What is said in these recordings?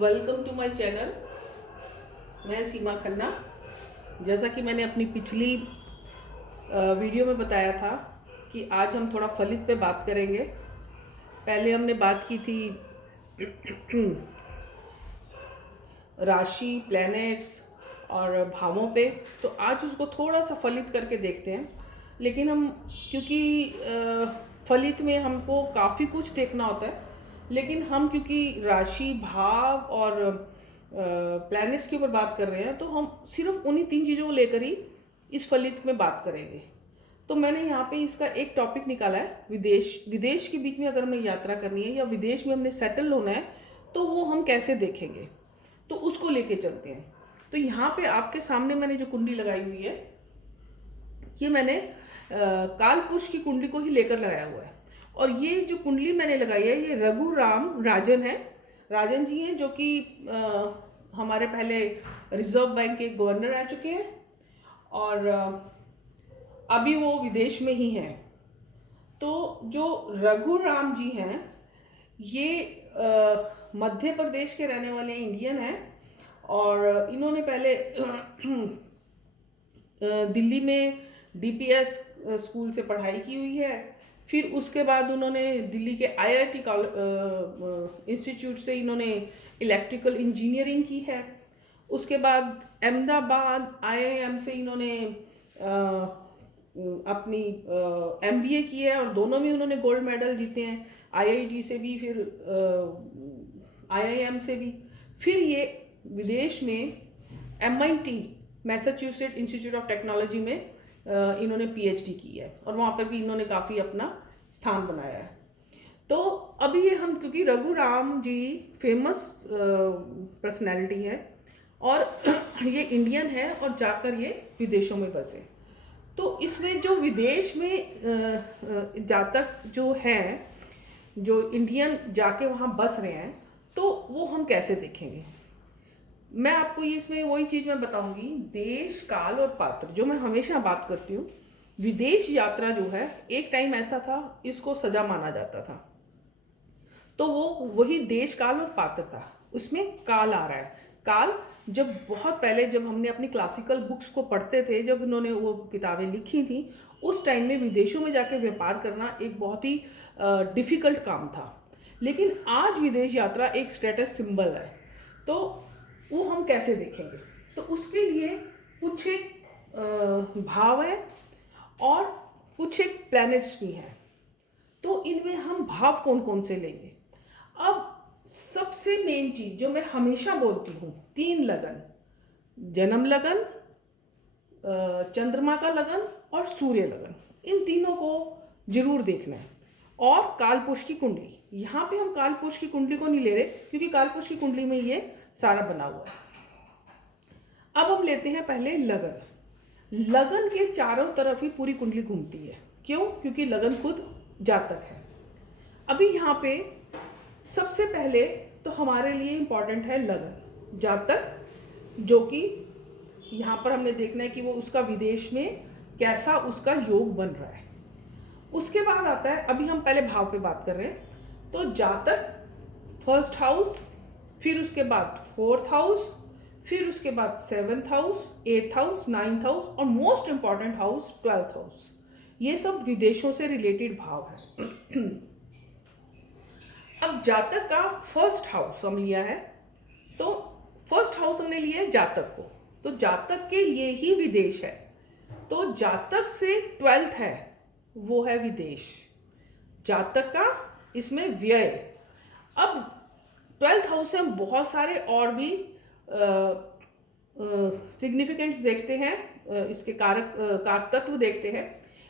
Welcome to my channel. मैं सीमा खन्ना। जैसा कि मैंने अपनी पिछली वीडियो में बताया था कि आज हम थोड़ा फलित पे बात करेंगे। पहले हमने बात की थी राशि, प्लैनेट्स और भावों पे। तो आज उसको थोड़ा सा फलित करके देखते हैं। लेकिन हम क्योंकि फलित में हमको काफ़ी कुछ देखना होता है, लेकिन हम क्योंकि राशि, भाव और प्लैनेट्स के ऊपर बात कर रहे हैं, तो हम सिर्फ उन्हीं 3 चीज़ों को लेकर ही इस फलित में बात करेंगे। तो मैंने यहाँ पे इसका एक टॉपिक निकाला है, विदेश। विदेश के बीच में अगर हमें यात्रा करनी है या विदेश में हमने सेटल होना है, तो वो हम कैसे देखेंगे, तो उसको लेके चलते हैं। तो यहाँ पे आपके सामने मैंने जो कुंडली लगाई हुई है, ये मैंने काल पुरुष की कुंडली को ही लेकर लगाया हुआ है। और ये जो कुंडली मैंने लगाई है, ये रघुराम राजन है। राजन जी हैं, जो कि हमारे पहले रिजर्व बैंक के गवर्नर रह चुके हैं और अभी वो विदेश में ही हैं। तो जो रघुराम जी हैं, ये मध्य प्रदेश के रहने वाले इंडियन हैं और इन्होंने पहले दिल्ली में डीपीएस स्कूल से पढ़ाई की हुई है। फिर उसके बाद उन्होंने दिल्ली के आईआईटी इंस्टीट्यूट से इन्होंने इलेक्ट्रिकल इंजीनियरिंग की है। उसके बाद अहमदाबाद आईआईएम से इन्होंने अपनी एमबीए की है और दोनों में उन्होंने गोल्ड मेडल जीते हैं, आईआईटी से भी, फिर आईआईएम से भी। फिर ये विदेश में MIT, Massachusetts institute of technology में इन्होंने पीएचडी की है और वहाँ पर भी इन्होंने काफ़ी अपना स्थान बनाया है। तो अभी ये हम, क्योंकि रघुराम जी फेमस पर्सनैलिटी है और ये इंडियन है और जाकर ये विदेशों में बसे, तो इसमें जो विदेश में जातक जो हैं, जो इंडियन जाके वहाँ बस रहे हैं, तो वो हम कैसे देखेंगे। मैं आपको ये इसमें वही चीज़ मैं बताऊंगी, देश, काल और पात्र, जो मैं हमेशा बात करती हूँ। विदेश यात्रा जो है, एक टाइम ऐसा था इसको सजा माना जाता था, तो वो वही देश, काल और पात्र था। उसमें काल आ रहा है। काल, जब बहुत पहले जब हमने अपनी क्लासिकल बुक्स को पढ़ते थे, जब उन्होंने वो किताबें लिखी थी, उस टाइम में विदेशों में जाके व्यापार करना एक बहुत ही डिफ़िकल्ट काम था। लेकिन आज विदेश यात्रा एक स्टेटस सिंबल है। तो वो हम कैसे देखेंगे, तो उसके लिए कुछ एक भाव है और कुछ एक प्लैनेट्स भी हैं। तो इनमें हम भाव कौन कौन से लेंगे। अब सबसे मेन चीज जो मैं हमेशा बोलती हूँ, 3 लगन, जन्म लगन, चंद्रमा का लगन और सूर्य लगन, इन तीनों को जरूर देखना है। और कालपुरुष की कुंडली, यहाँ पे हम कालपुरुष की कुंडली को नहीं ले रहे क्योंकि कालपुरुष की कुंडली में ये सारा बना हुआ है। अब हम लेते हैं पहले लगन। लगन के चारों तरफ ही पूरी कुंडली घूमती है। क्यों? क्योंकि लगन खुद जातक है। अभी यहाँ पे सबसे पहले तो हमारे लिए इंपॉर्टेंट है लगन, जातक, जो कि यहाँ पर हमने देखना है कि वो उसका विदेश में कैसा उसका योग बन रहा है। उसके बाद आता है, अभी हम पहले भाव पे बात कर रहे हैं, तो जातक फर्स्ट हाउस, फिर उसके बाद 4th हाउस, फिर उसके बाद 7th house, 8th house, 9th house और most important house 12th house. ये सब विदेशों से रिलेटेड भाव है। अब जातक का फर्स्ट हाउस हम लिया है, तो फर्स्ट हाउस हमने लिया है जातक को, तो जातक के लिए ही विदेश है। तो जातक से 12th है, वो है विदेश। जातक का इसमें व्यय। अब 12th हाउस से हम बहुत सारे और भी सिग्निफिकेंस देखते हैं, इसके कारक तत्व देखते हैं,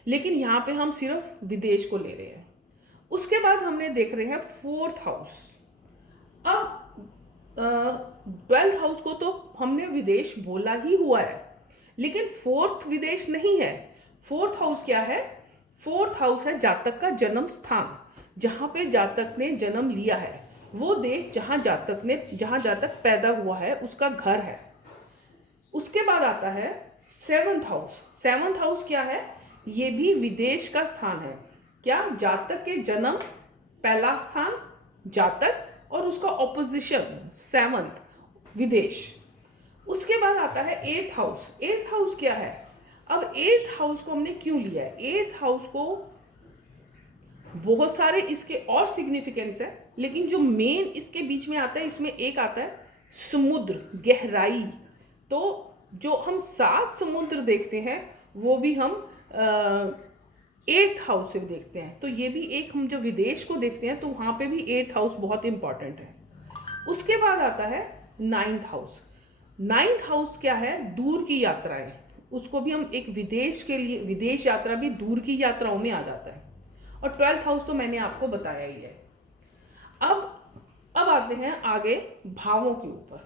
लेकिन यहाँ पे हम सिर्फ विदेश को ले रहे हैं। उसके बाद हमने देख रहे हैं 4th हाउस। अब 12th हाउस को तो हमने विदेश बोला ही हुआ है, लेकिन 4th विदेश नहीं है। 4th हाउस क्या है? 4th हाउस है जातक का जन्म स्थान, जहाँ पे जातक ने जन्म लिया है, वो देश जहाँ जातक पैदा हुआ है, उसका घर है। उसके बाद आता है 7th हाउस। 7th हाउस क्या है? ये भी विदेश का स्थान है। क्या? जातक के जन्म, पहला स्थान जातक, और उसका ऑपोजिशन 7th विदेश। उसके बाद आता है 8th हाउस। 8th हाउस क्या है? अब 8th हाउस को हमने क्यों लिया है? 8th हाउस को बहुत सारे इसके और सिग्निफिकेंस है, लेकिन जो मेन इसके बीच में आता है, इसमें एक आता है समुद्र, गहराई। तो जो हम 7 समुद्र देखते हैं वो भी हम 8th हाउस से देखते हैं। तो ये भी एक, हम जब विदेश को देखते हैं तो वहाँ पे भी 8th हाउस बहुत इंपॉर्टेंट है। उसके बाद आता है 9th हाउस। 9th हाउस क्या है? दूर की यात्राएं। उसको भी हम एक विदेश के लिए, विदेश यात्रा भी दूर की यात्राओं में आ जाता है। और 12th हाउस तो मैंने आपको बताया ही है। अब आते हैं आगे भावों के ऊपर।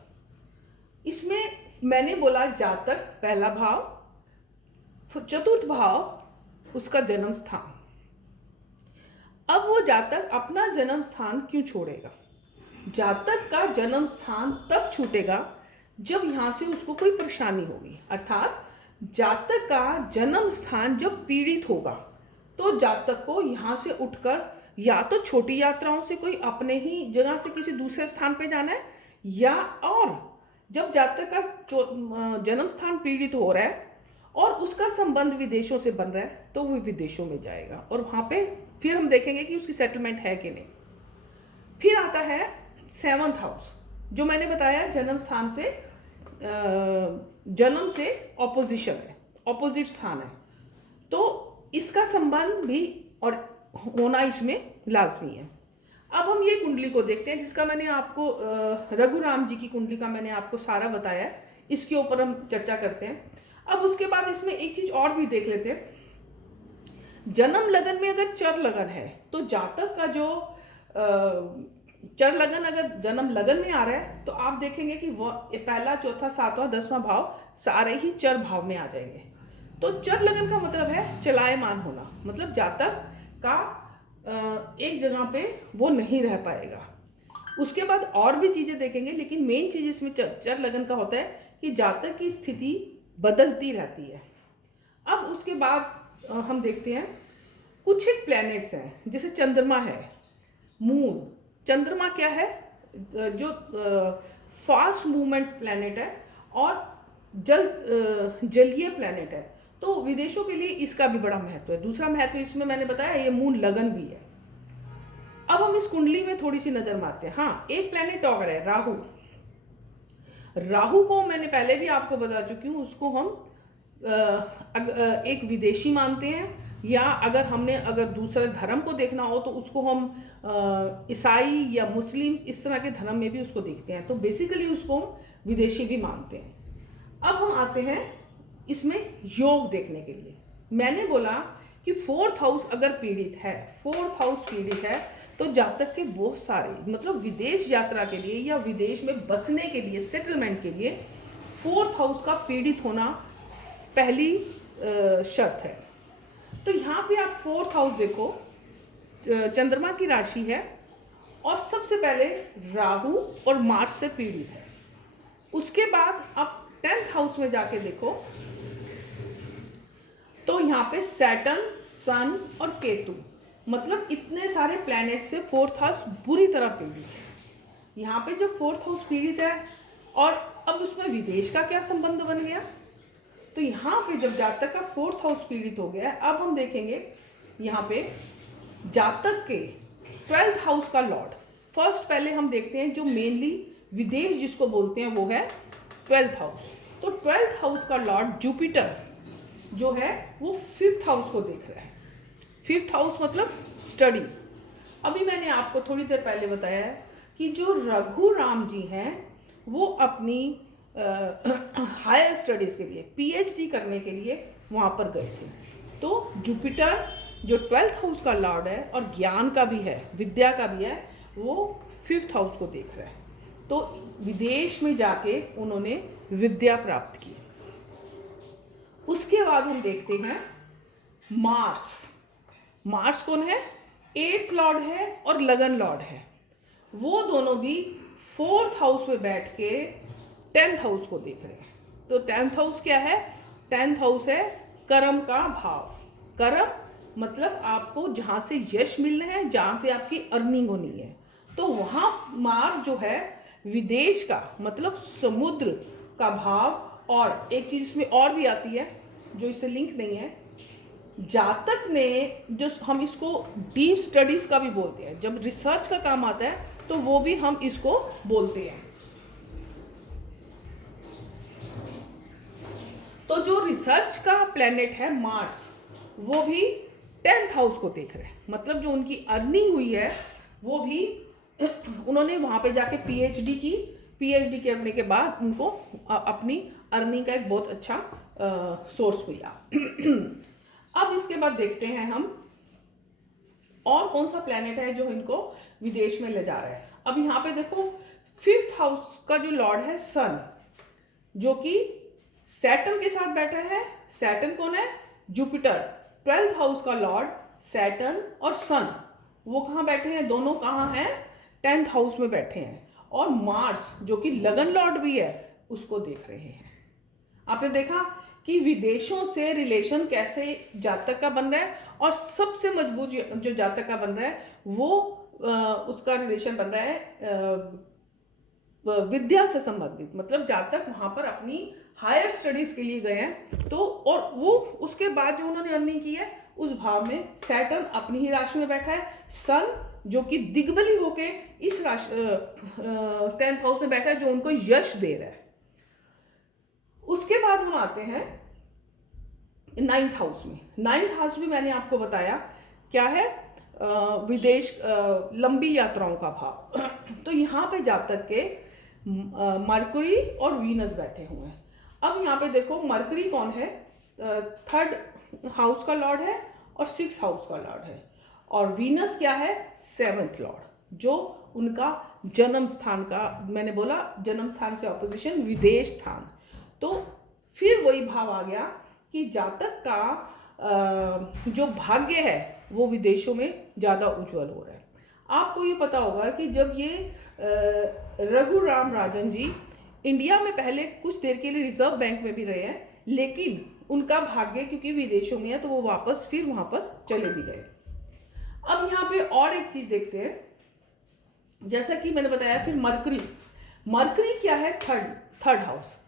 इसमें मैंने बोला जातक पहला भाव, चतुर्थ भाव उसका जन्म स्थान। अब वो जातक अपना जन्म स्थान क्यों छोड़ेगा? जातक का जन्म स्थान तब छूटेगा जब यहां से उसको कोई परेशानी होगी। अर्थात जातक का जन्म स्थान जब पीड़ित होगा तो जातक को यहां से उठकर या तो छोटी यात्राओं से कोई अपने ही जगह से किसी दूसरे स्थान पे जाना है, या और जब जातक का जन्म स्थान पीड़ित हो रहा है और उसका संबंध विदेशों से बन रहा है तो वो विदेशों में जाएगा और वहां पे फिर हम देखेंगे कि उसकी सेटलमेंट है कि नहीं। फिर आता है 7th हाउस, जो मैंने बताया जन्म स्थान से, जन्म से ऑपोजिशन है, ऑपोजिट स्थान है। तो इसका संबंध भी और होना इसमें लाजमी है। अब हम ये कुंडली को देखते हैं, जिसका मैंने आपको रघुराम जी की कुंडली का मैंने आपको सारा बताया है। इसके ऊपर हम चर्चा करते हैं। अब उसके बाद इसमें एक चीज और भी देख लेते हैं। जन्म लगन में अगर चर लगन है तो जातक का जो चर लगन अगर जन्म लगन में आ रहा है तो आप देखेंगे कि वह पहला, चौथा, 7वां, 10वां भाव सारे ही चर भाव में आ जाएंगे। तो चर लगन का मतलब है चलायमान होना, मतलब जातक का एक जगह पे वो नहीं रह पाएगा। उसके बाद और भी चीजें देखेंगे, लेकिन मेन चीज इसमें चर लगन का होता है कि जातक की स्थिति बदलती रहती है। अब उसके बाद हम देखते हैं कुछ एक प्लैनेट्स हैं, जैसे चंद्रमा है, मून। चंद्रमा क्या है? जो फास्ट मूवमेंट प्लैनेट है और जलीय प्लैनेट है। तो विदेशों के लिए इसका भी बड़ा महत्व है। दूसरा महत्व इसमें मैंने बताया, ये मून लगन भी है। अब हम इस कुंडली में थोड़ी सी नजर मारते हैं। हाँ, एक प्लैनेट और है, राहु। राहु को मैंने पहले भी आपको बता चुकी हूँ, उसको हम एक विदेशी मानते हैं, या अगर दूसरे धर्म को देखना हो तो उसको हम ईसाई या मुस्लिम इस तरह के धर्म में भी उसको देखते हैं। तो बेसिकली उसको हम विदेशी भी मानते हैं। अब हम आते हैं इसमें योग देखने के लिए। मैंने बोला कि 4th हाउस अगर पीड़ित है, 4th हाउस पीड़ित है तो जातक के बहुत सारे, मतलब विदेश यात्रा के लिए या विदेश में बसने के लिए, सेटलमेंट के लिए 4th हाउस का पीड़ित होना पहली शर्त है। तो यहाँ पे आप 4th हाउस देखो, चंद्रमा की राशि है और सबसे पहले राहु और मार्च से पीड़ित है। उसके बाद आप 10th हाउस में जाके देखो तो यहाँ पे सैटर्न, सन और केतु, मतलब इतने सारे प्लैनेट से 4th हाउस बुरी तरह पीड़ित है। यहाँ पे जो 4th हाउस पीड़ित है और अब उसमें विदेश का क्या संबंध बन गया? तो यहाँ पे जब जातक का 4th हाउस पीड़ित हो गया, अब हम देखेंगे यहाँ पे जातक के 12th हाउस का लॉर्ड। फर्स्ट पहले हम देखते हैं जो मेनली विदेश जिसको बोलते हैं वो है 12th हाउस। तो 12th हाउस का लॉर्ड जुपिटर जो है वो 5th हाउस को देख रहा है। 5th हाउस मतलब स्टडी। अभी मैंने आपको थोड़ी देर पहले बताया है कि जो रघुराम जी हैं वो अपनी हायर स्टडीज के लिए, पीएचडी करने के लिए वहाँ पर गए थे। तो जुपिटर जो 12th हाउस का लॉर्ड है और ज्ञान का भी है, विद्या का भी है, वो 5th हाउस को देख रहा है। तो विदेश में जाके उन्होंने विद्या प्राप्त की। उसके बाद हम देखते हैं मार्स। मार्स कौन है? 8th लॉर्ड है और लगन लॉर्ड है। वो दोनों भी 4th हाउस में बैठ के 10th हाउस को देख रहे हैं। तो 10th हाउस क्या है? 10th हाउस है कर्म का भाव। कर्म मतलब आपको जहां से यश मिलना है, जहां से आपकी अर्निंग होनी है। तो वहाँ मार्स जो है विदेश का मतलब समुद्र का भाव, और एक चीज इसमें और भी आती है जो इससे लिंक नहीं है, जातक ने जो हम इसको डीप स्टडीज का भी बोलते हैं, जब रिसर्च का काम आता है तो वो भी हम इसको बोलते हैं। तो जो रिसर्च का प्लेनेट है मार्स, वो भी 10th हाउस को देख रहे हैं, मतलब जो उनकी अर्निंग हुई है वो भी उन्होंने वहां पे जाके पीएचडी की, पीएचडी करने के बाद उनको अपनी अर्निंग का एक बहुत अच्छा सोर्स मिला। अब इसके बाद देखते हैं हम और कौन सा प्लेनेट है जो इनको विदेश में ले जा रहा है। अब यहाँ पे देखो 5th हाउस का जो लॉर्ड है सन, जो कि सैटर्न के साथ बैठा है। सैटर्न कौन है? जुपिटर। 12th हाउस का लॉर्ड सैटर्न और सन, वो कहाँ बैठे हैं? दोनों कहाँ हैं? 10th हाउस में बैठे हैं। और मार्स जो कि लगन लॉर्ड भी है उसको देख रहे हैं। आपने देखा कि विदेशों से रिलेशन कैसे जातक का बन रहा है, और सबसे मजबूत जो जातक का बन रहा है वो उसका रिलेशन बन रहा है विद्या से संबंधित, मतलब जातक वहां पर अपनी हायर स्टडीज के लिए गए हैं, तो और वो उसके बाद जो उन्होंने अर्निंग की है उस भाव में सैटर्न अपनी ही राशि में बैठा है। सन जो कि दिग्बली होके इस राशि 10th हाउस में बैठा है, जो उनको यश दे रहा है। उसके बाद हम आते हैं 9th हाउस में। 9th हाउस भी मैंने आपको बताया क्या है, विदेश लंबी यात्राओं का भाव। तो यहाँ पे जातक के मरकरी और वीनस बैठे हुए हैं। अब यहाँ पे देखो मरकरी कौन है? 3rd हाउस का लॉर्ड है और 6th हाउस का लॉर्ड है, और वीनस क्या है? 7th लॉर्ड, जो उनका जन्म स्थान का, मैंने बोला जन्म स्थान से ऑपोजिशन विदेश स्थान। तो फिर वही भाव आ गया कि जातक का जो भाग्य है वो विदेशों में ज़्यादा उज्जवल हो रहा है। आपको ये पता होगा कि जब ये रघुराम राजन जी इंडिया में पहले कुछ देर के लिए रिजर्व बैंक में भी रहे हैं, लेकिन उनका भाग्य क्योंकि विदेशों में है तो वो वापस फिर वहां पर चले भी गए। अब यहाँ पे और एक चीज देखते हैं, जैसा कि मैंने बताया फिर मरकरी। मरकरी क्या है? Third house.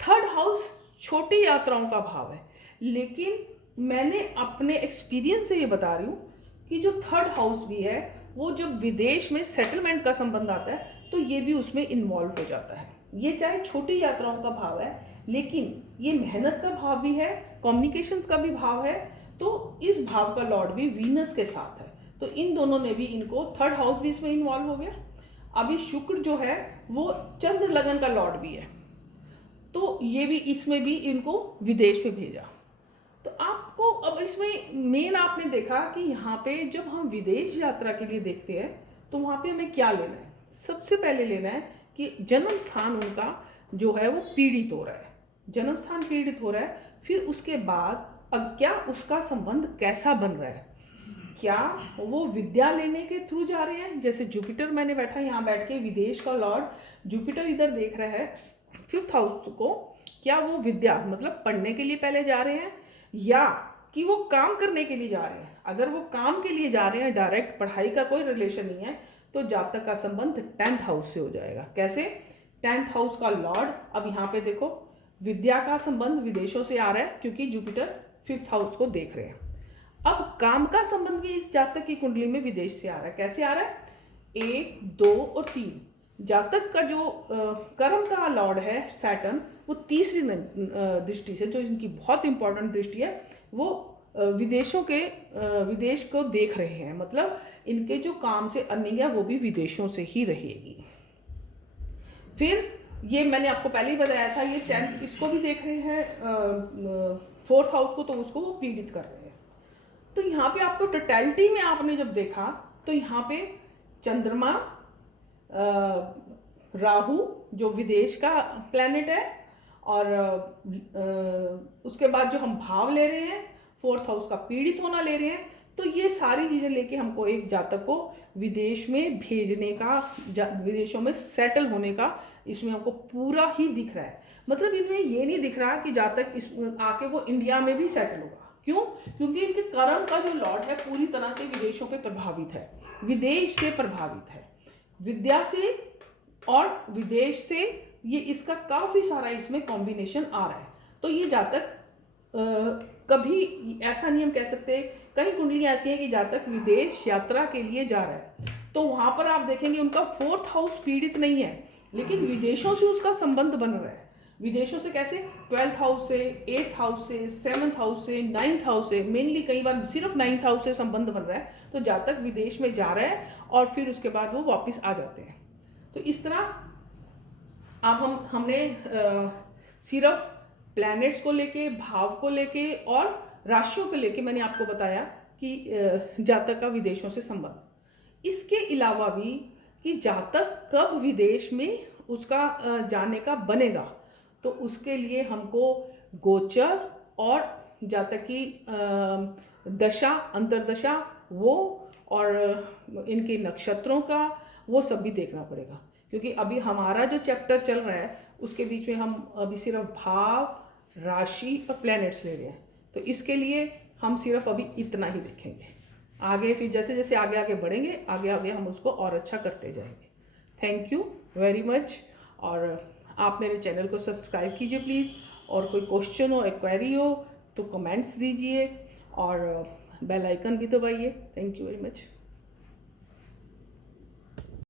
3rd हाउस छोटी यात्राओं का भाव है, लेकिन मैंने अपने एक्सपीरियंस से ये बता रही हूँ कि जो 3rd हाउस भी है वो जब विदेश में सेटलमेंट का संबंध आता है तो ये भी उसमें इन्वॉल्व हो जाता है। ये चाहे छोटी यात्राओं का भाव है, लेकिन ये मेहनत का भाव भी है, कम्युनिकेशंस का भी भाव है। तो इस भाव का लॉर्ड भी वीनस के साथ है, तो इन दोनों ने भी इनको 3rd हाउस भी इसमें इन्वॉल्व हो गया। अभी शुक्र जो है वो चंद्र लगन का लॉर्ड भी है, तो ये भी इसमें भी इनको विदेश में भेजा। तो आपको अब इसमें मेन आपने देखा कि यहाँ पे जब हम विदेश यात्रा के लिए देखते हैं तो वहाँ पे हमें क्या लेना है? सबसे पहले लेना है कि जन्म स्थान उनका जो है वो पीड़ित हो रहा है, जन्म स्थान पीड़ित हो रहा है। फिर उसके बाद अब क्या उसका संबंध कैसा बन रहा है? क्या वो विद्या लेने के थ्रू जा रहे हैं? जैसे जुपिटर, मैंने बैठा यहाँ बैठ के विदेश का लॉर्ड जुपिटर इधर देख रहा है 5th हाउस को, क्या वो विद्या मतलब पढ़ने के लिए पहले जा रहे हैं या कि वो काम करने के लिए जा रहे हैं? अगर वो काम के लिए जा रहे हैं, डायरेक्ट पढ़ाई का कोई रिलेशन नहीं है, तो जातक का संबंध 10th हाउस से हो जाएगा। कैसे? 10th हाउस का लॉर्ड, अब यहाँ पे देखो विद्या का संबंध विदेशों से आ रहा है क्योंकि जुपिटर 5th हाउस को देख रहे हैं। अब काम का संबंध भी इस जातक की कुंडली में विदेश से आ रहा है। कैसे आ रहा है? 1, 2 और 3। जातक का जो कर्म का लॉर्ड है सैटर्न, वो तीसरी दृष्टि से, जो इनकी बहुत इंपॉर्टेंट दृष्टि है, वो विदेश को देख रहे हैं, मतलब इनके जो काम से अर्निंग है वो भी विदेशों से ही रहेगी। फिर ये मैंने आपको पहले ही बताया था, ये 10th इसको भी देख रहे हैं 4th हाउस को, तो उसको वो पीड़ित कर रहे हैं। तो यहाँ पे आपको टोटलिटी में आपने जब देखा तो यहाँ पे चंद्रमा, राहु जो विदेश का प्लैनेट है, और उसके बाद जो हम भाव ले रहे हैं 4th हाउस का पीड़ित होना ले रहे हैं, तो ये सारी चीजें लेके हमको एक जातक को विदेश में भेजने का, विदेशों में सेटल होने का इसमें हमको पूरा ही दिख रहा है। मतलब इनमें ये नहीं दिख रहा कि जातक इस आके वो इंडिया में भी सेटल होगा। क्यों? क्योंकि इनके कर्म का जो लॉर्ड है पूरी तरह से विदेशों पे प्रभावित है, विदेश से प्रभावित है। विद्या से और विदेश से, ये इसका काफ़ी सारा इसमें कॉम्बिनेशन आ रहा है। तो ये जातक कभी ऐसा नहीं हम कह सकते, कई कुंडलियाँ ऐसी हैं कि जातक विदेश यात्रा के लिए जा रहा है तो वहाँ पर आप देखेंगे उनका 4th हाउस पीड़ित नहीं है, लेकिन विदेशों से उसका संबंध बन रहा है। विदेशों से कैसे? 12th हाउस से, 8th हाउस से, 7th हाउस से, 9th हाउस से, मेनली कई बार सिर्फ 9th हाउस से संबंध बन रहा है। तो जातक विदेश में जा रहा है और फिर उसके बाद वो वापस आ जाते हैं। तो इस तरह अब हमने सिर्फ प्लैनेट्स को लेके, भाव को लेके और राशियों को लेके मैंने आपको बताया कि जातक का विदेशों से संबंध। इसके अलावा भी कि जातक कब विदेश में उसका जाने का बनेगा, तो उसके लिए हमको गोचर और जातक की दशा, अंतरदशा वो और इनके नक्षत्रों का वो सब भी देखना पड़ेगा, क्योंकि अभी हमारा जो चैप्टर चल रहा है उसके बीच में हम अभी सिर्फ भाव, राशि और प्लैनेट्स ले रहे हैं। तो इसके लिए हम सिर्फ अभी इतना ही देखेंगे। आगे फिर जैसे जैसे आगे आगे बढ़ेंगे, आगे आगे हम उसको और अच्छा करते जाएंगे। Thank you very much. और आप मेरे चैनल को सब्सक्राइब कीजिए प्लीज़, और कोई क्वेश्चन हो, क्वेरी हो तो कमेंट्स दीजिए और बेल आइकन भी दबाइए। Thank you very much.